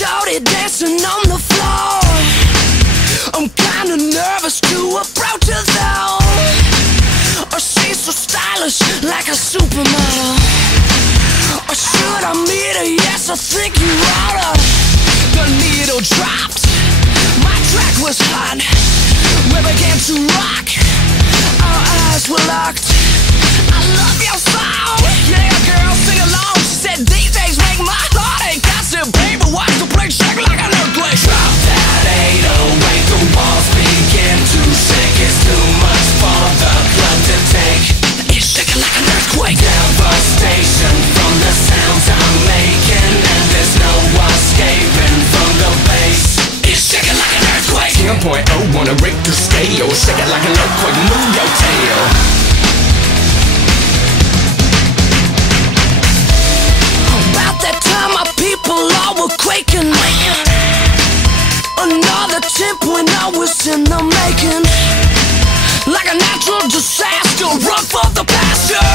shorty dancing on the floor. I'm kinda nervous to approach her though. Oh, she's so stylish, like a supermodel. Or should I meet her? Yes, I think you oughta. The needle dropped, my track was hot. We began to rock, our eyes were locked. I love your song, yeah girl, sing along. She said these days make my heart ache. I said baby, watch the place shake like an earthquake. Drop that 808, the walls begin to shake. It's too much for the club to take. It's shaking like an earthquake. Devastation from the sounds I'm making, and there's no escaping from the bass. It's shaking like an earthquake. 10.0 on a Richter scale. Shake it like an earthquake, move your tail. About that time my people all were quaking. Another 10.0 was in the making. Like a natural disaster, run for the pasture.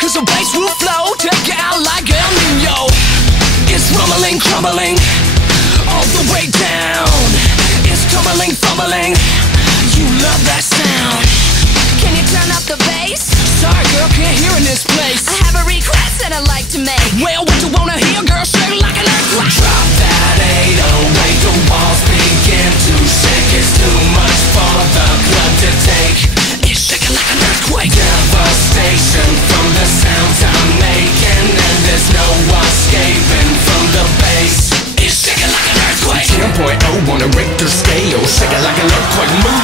Cause the bass will flow, take you out like El Nino. It's rumbling, crumbling, all the way down. It's tumbling, fumbling. You love that sound. Can you turn up the bass? Sorry girl, can't hear in this place. I have a request that I'd like to make. Well, what you wanna hear, girl? Shake like an earthquake. Drop that 808, the walls begin to shake. It's too much for the club to take. It's shaking like an earthquake. Devastation from the sounds I'm making, and there's no escaping from the bass. It's shaking like an earthquake. 10.0 on a Richter scale. Shake it like an earthquake, move